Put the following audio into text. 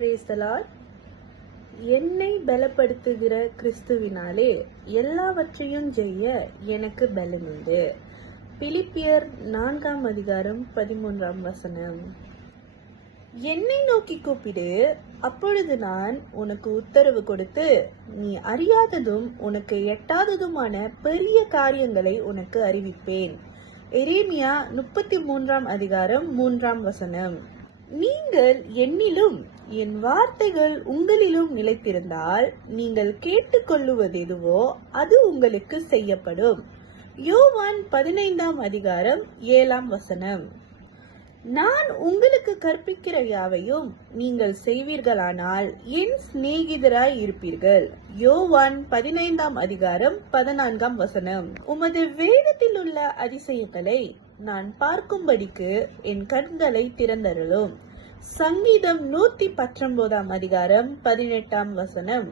Praise the Lord. என்னை பலப்படுத்துகிற கிறிஸ்துவினாலே எல்லாவற்றையும் செய்ய எனக்கு பலனுண்டு. பிலிப்பியர் 4:13. என்னை நோக்கி கூப்பிடு, அப்பொழுது நான் உனக்கு உத்தரவு கொடுத்து நீ அறியாததும் உனக்கு எட்டாததுமான பெரிய காரியங்களை உனக்கு அறிவிப்பேன். எரேமியா 33:3. நீங்கள் என்னிலும் என் வார்த்தைகள் உங்களிலும் நிலைத்திருந்தால் நீங்கள் கேட்டுக்கொள்ளுவது எதுவோ அது உங்களுக்கு செய்யப்படும். யோவான் 15:7. நான் உங்களுக்கு கற்பிக்கிற யாவையும் நீங்கள் செய்வீர்களானால் என் சிநேகிதராய் இருப்பீர்கள். யோவான் 15:14. உமது வேதத்தில் உள்ள அதிசயங்களை நான் பார்க்கும்படிக்கு என் கண்களை திறந்தருளும். சங்கீதம் 119:18.